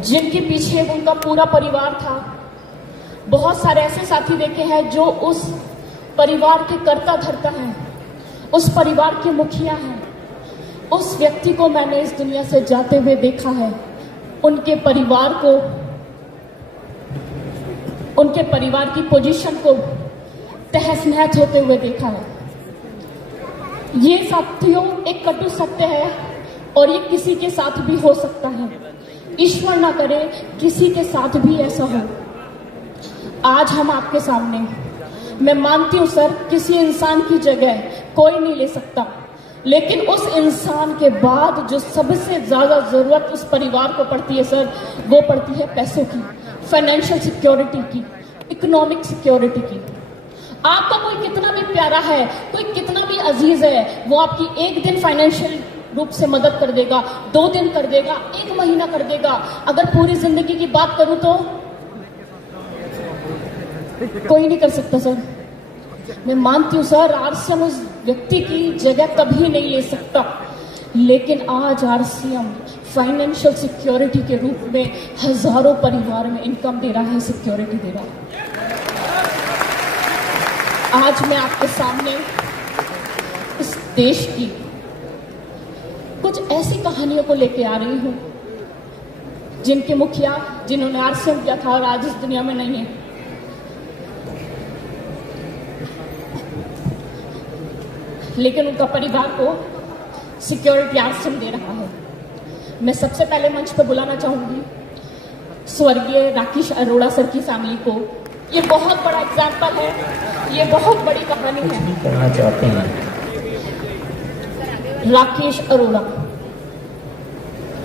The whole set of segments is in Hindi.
जिनके पीछे उनका पूरा परिवार था। बहुत सारे ऐसे साथी देखे हैं जो उस परिवार के कर्ता धर्ता हैं, उस परिवार के मुखिया हैं। उस व्यक्ति को मैंने इस दुनिया से जाते हुए देखा है, उनके परिवार को, उनके परिवार की पोजीशन को तहस नहस होते हुए देखा है। ये साथियों एक कटु सत्य है और ये किसी के साथ भी हो सकता है। ईश्वर ना करे किसी के साथ भी ऐसा हो। आज हम आपके सामने, मैं मानती हूं सर, किसी इंसान की जगह कोई नहीं ले सकता, लेकिन उस इंसान के बाद जो सबसे ज्यादा जरूरत उस परिवार को पड़ती है सर, वो पड़ती है पैसों की, फाइनेंशियल सिक्योरिटी की, इकोनॉमिक सिक्योरिटी की। आपका कोई कितना भी प्यारा है, कोई कितना भी अजीज है, वो आपकी एक दिन फाइनेंशियल रूप से मदद कर देगा, 2 दिन कर देगा, 1 महीना कर देगा। अगर पूरी जिंदगी की बात करूं तो कोई नहीं कर सकता सर। मैं मानती हूं सर, आरसीएम उस व्यक्ति की जगह कभी नहीं ले सकता, लेकिन आज आरसीएम फाइनेंशियल सिक्योरिटी के रूप में हजारों परिवार में इनकम दे रहा है, सिक्योरिटी दे रहा है। आज मैं आपके सामने इस देश की कुछ ऐसी कहानियों को लेके आ रही हूं जिनके मुखिया, जिन्होंने आरसीएम किया था और आज इस दुनिया में नहीं है। लेकिन उनका परिवार को सिक्योरिटी आरसीएम दे रहा है। मैं सबसे पहले मंच पर बुलाना चाहूंगी स्वर्गीय राकेश अरोड़ा सर की फैमिली को। ये बहुत बड़ा एग्जाम्पल है, ये बहुत बड़ी कहानी है। करना चाहते हैं राकेश अरोड़ा,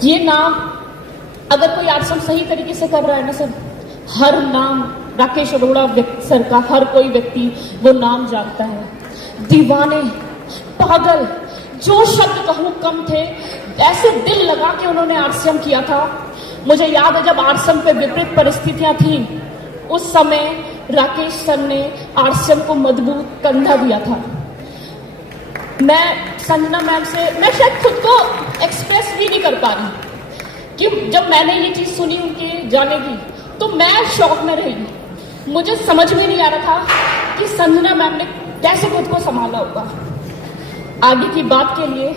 ये नाम अगर कोई आरसीएम सही तरीके से कर रहा है ना सर, हर नाम राकेश अरोड़ा सर का हर कोई व्यक्ति वो नाम जानता है। दीवाने, पागल, जो शब्द कहूं कम थे। ऐसे दिल लगा के उन्होंने आरसीएम किया था। मुझे याद है जब आरसीएम पे विपरीत परिस्थितियां थी, उस समय राकेश सर ने आरसीएम को मजबूत कंधा दिया था। मैं संजना मैम से, मैं शायद खुद को एक्सप्रेस भी नहीं कर पा रही कि जब मैंने ये चीज सुनी उनके जाने की, तो मैं शॉक में रही। मुझे समझ में नहीं आ रहा था कि संजना मैम ने कैसे खुद को संभाला होगा। आगे की बात के लिए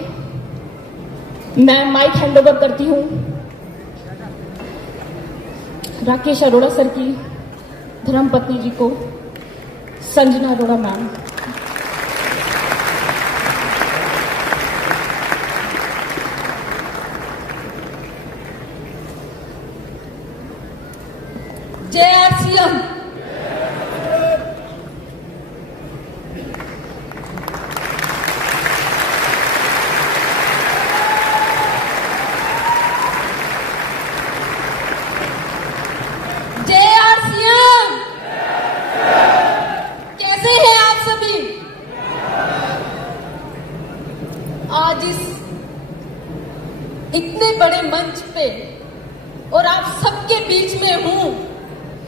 मैं माइक हैंडओवर करती हूं राकेश अरोड़ा सर की धर्मपत्नी जी को, संजना अरोड़ा मैम। जय आरसीएम। जय आरसीएम। कैसे हैं आप सभी? आज इस इतने बड़े मंच पे और आप सबके बीच में हूं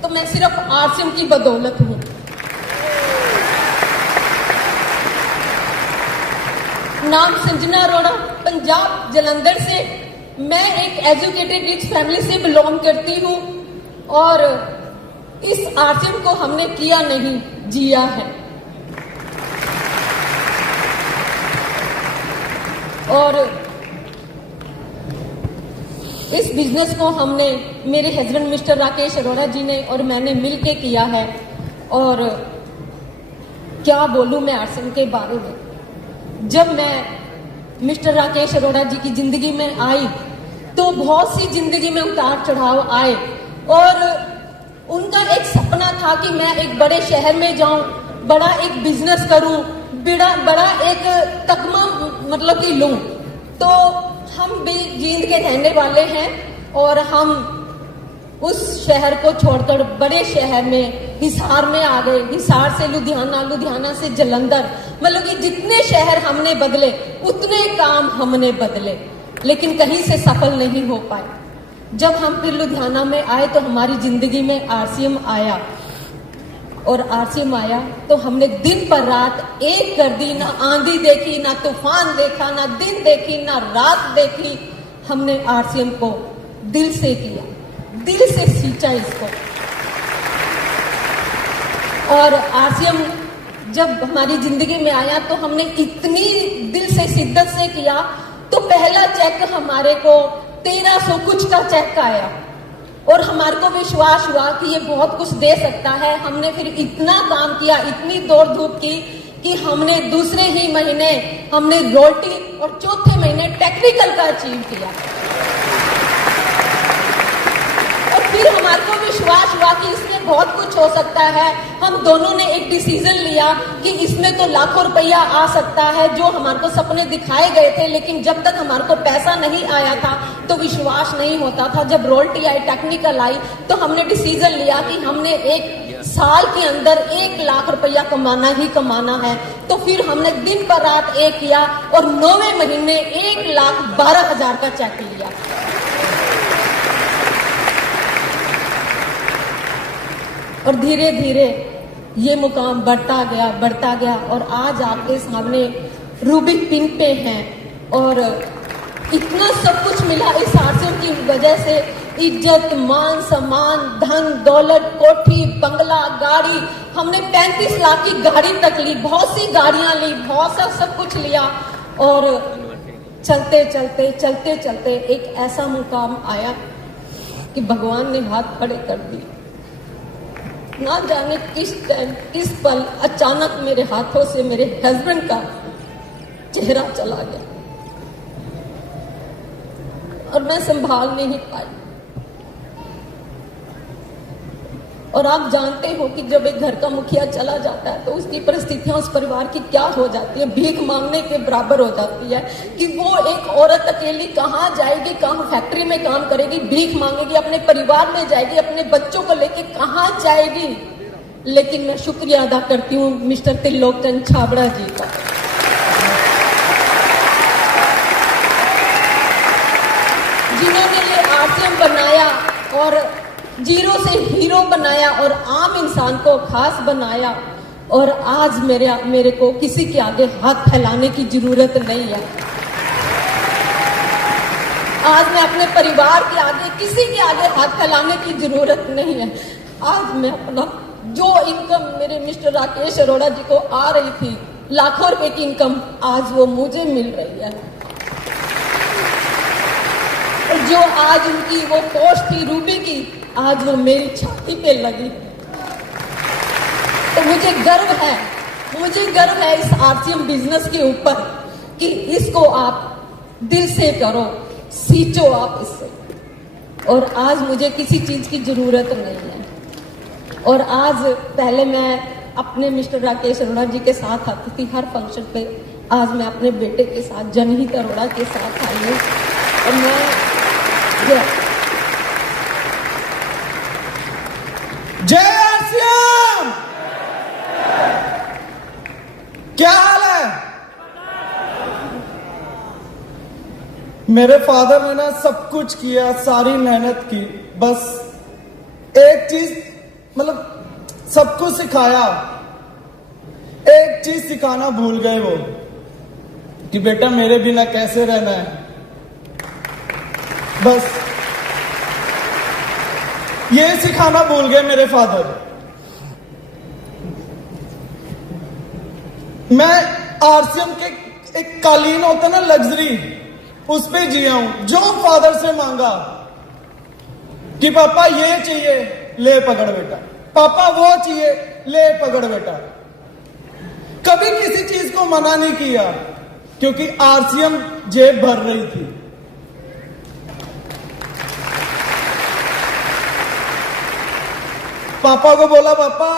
तो मैं सिर्फ आरसीएम की बदौलत हूं। नाम संजना अरोड़ा, पंजाब जलंधर से। मैं एक एजुकेटेड रिच फैमिली से बिलोंग करती हूं और इस आरसीएम को हमने किया नहीं, जिया है। और इस बिजनेस को हमने, मेरे हस्बैंड मिस्टर राकेश अरोड़ा जी ने और मैंने मिलके किया है। और क्या बोलूं मैं आरसीएम के बारे में। जब मैं मिस्टर राकेश अरोड़ा जी की जिंदगी में आई तो बहुत सी जिंदगी में उतार चढ़ाव आए और उनका एक सपना था कि मैं एक बड़े शहर में जाऊं, बड़ा एक बिजनेस करूं, बड़ा एक तकमा मतलब कि लूं। तो हम भी जींद के रहने वाले हैं और हम उस शहर को छोड़कर बड़े शहर में हिसार में आ गए। हिसार से लुधियाना, लुधियाना से जलंधर, मतलब कि जितने शहर हमने बदले उतने काम हमने बदले, लेकिन कहीं से सफल नहीं हो पाए। जब हम फिर लुधियाना में आए तो हमारी जिंदगी में आरसीएम आया और आरसीएम आया तो हमने दिन पर रात एक कर दी। ना आंधी देखी, ना तूफान देखा, ना दिन देखी, ना रात देखी। हमने आरसीएम को दिल से किया, दिल से सींचा इसको। और आरसीएम जब हमारी जिंदगी में आया तो हमने इतनी दिल से शिद्दत से किया, तो पहला चेक हमारे को 1300 कुछ का चेक आया और हमारे को विश्वास हुआ कि ये बहुत कुछ दे सकता है। हमने फिर इतना काम किया, इतनी दौड़ धूप की कि हमने दूसरे ही महीने हमने रोटी और चौथे महीने टेक्निकल का अचीव किया। और फिर हमारे को विश्वास हुआ कि इसमें बहुत कुछ हो सकता है। हम दोनों ने एक डिसीजन लिया कि इसमें तो लाखों रुपया आ सकता है, जो हमारे को सपने दिखाए गए थे, लेकिन जब तक हमारे को पैसा नहीं आया था तो विश्वास नहीं होता था। जब रोल्टी आई, टेक्निकल आई, तो हमने डिसीजन लिया कि हमने एक साल के अंदर 1 लाख रुपया कमाना ही कमाना है। तो फिर हमने दिन पर रात एक किया और 9वें महीने 1,12,000 का चेक लिया। और धीरे धीरे ये मुकाम बढ़ता गया और आज आपके सामने रूबिक पिन पे हैं। और इतना सब कुछ मिला इस आरसीएम की वजह से, इज्जत, मान, सम्मान, धन, दौलत, कोठी, बंगला, गाड़ी। हमने 35 लाख की गाड़ी तक ली, बहुत सी गाड़ियां ली, बहुत सा सब कुछ लिया। और चलते चलते एक ऐसा मुकाम आया कि भगवान ने हाथ खड़े कर दिए। ना जाने किस टाइम, किस पल अचानक मेरे हाथों से मेरे हस्बैंड का चेहरा चला गया और मैं संभाल नहीं पाई। और आप जानते हो कि जब एक घर का मुखिया चला जाता है तो उसकी परिस्थितियां उस परिवार की क्या हो जाती है, भीख मांगने के बराबर हो जाती है। कि वो एक औरत अकेली कहाँ जाएगी, कहाँ फैक्ट्री में काम करेगी, भीख मांगेगी, अपने परिवार में जाएगी, अपने बच्चों को लेके कहाँ जाएगी। लेकिन मैं शुक्रिया अदा करती हूँ मिस्टर त्रिलोकचंद छाबड़ा जी का, जिन्होंने ये आरसीएम बनाया और जीरो से हीरो बनाया और आम इंसान को खास बनाया। और आज मेरे को किसी के आगे हाथ फैलाने की जरूरत नहीं है। आज मैं अपने परिवार के आगे, किसी के आगे हाथ फैलाने की जरूरत नहीं है। आज मैं अपना जो इनकम मेरे मिस्टर राकेश अरोड़ा जी को आ रही थी, लाखों रुपए की इनकम, आज वो मुझे मिल रही है। जो आज उनकी वो पोस्ट थी रूबी की, आज वो मेरी छाती पे लगी। तो मुझे गर्व है इस आरसीएम बिजनेस के ऊपर कि इसको आप दिल से करो, सींचो आप इससे। और आज मुझे किसी चीज की जरूरत नहीं है। और आज पहले मैं अपने मिस्टर राकेश अरोड़ा जी के साथ आती थी हर फंक्शन पे, आज मैं अपने बेटे के साथ, जनहित अरोड़ा के साथ आई हूँ। और मैं जय आरसीएम। क्या हाल है? मेरे फादर ने ना सब कुछ किया, सारी मेहनत की, बस एक चीज, मतलब सब कुछ सिखाया, एक चीज सिखाना भूल गए वो, कि बेटा मेरे बिना कैसे रहना है। बस ये सिखाना भूल गए मेरे फादर। मैं आरसीएम के एक कालीन होता ना, लग्जरी, उस पे जिया हूं। जो फादर से मांगा कि पापा ये चाहिए, ले पकड़ बेटा, पापा वो चाहिए, ले पकड़ बेटा। कभी किसी चीज को मना नहीं किया, क्योंकि आरसीएम जेब भर रही थी। पापा को बोला, पापा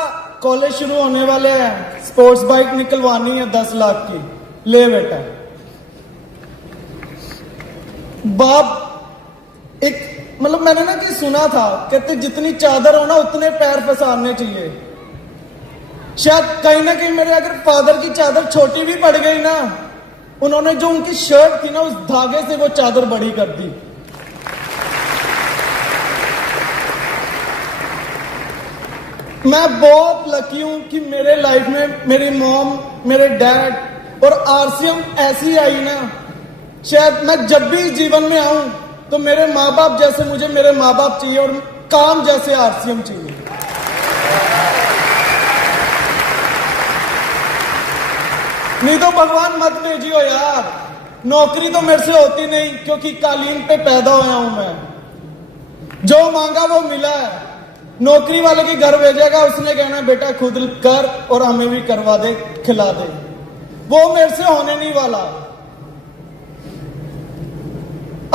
कॉलेज शुरू होने वाले हैं, स्पोर्ट्स बाइक निकलवानी है 10 लाख की, ले बेटा। बाप एक, मतलब मैंने ना कि सुना था, कहते जितनी चादर हो ना उतने पैर पसारने चाहिए। शायद कहीं ना कहीं मेरे अगर फादर की चादर छोटी भी पड़ गई ना, उन्होंने जो उनकी शर्ट थी ना, उस धागे से वो चादर बड़ी कर दी। मैं बहुत लकी हूं कि मेरे लाइफ में मेरी मॉम, मेरे डैड और आरसीएम ऐसी आई ना, शायद मैं जब भी जीवन में आऊं तो मेरे माँ बाप जैसे मुझे मेरे माँ बाप चाहिए और काम जैसे आरसीएम चाहिए। नहीं तो भगवान मत भेजियो यार, नौकरी तो मेरे से होती नहीं क्योंकि कालीन पे पैदा होया हूं मैं। जो मांगा वो मिला है। नौकरी वाले के घर भेजेगा, उसने कहना बेटा खुद कर और हमें भी करवा दे, खिला दे। वो मेरे से होने नहीं वाला।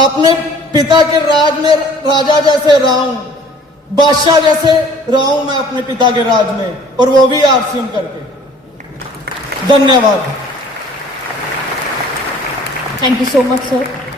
अपने पिता के राज में राजा जैसे रहा हूं, बादशाह जैसे रहा हूं मैं अपने पिता के राज में, और वो भी आरसीएम करके। धन्यवाद। Thank you so much sir.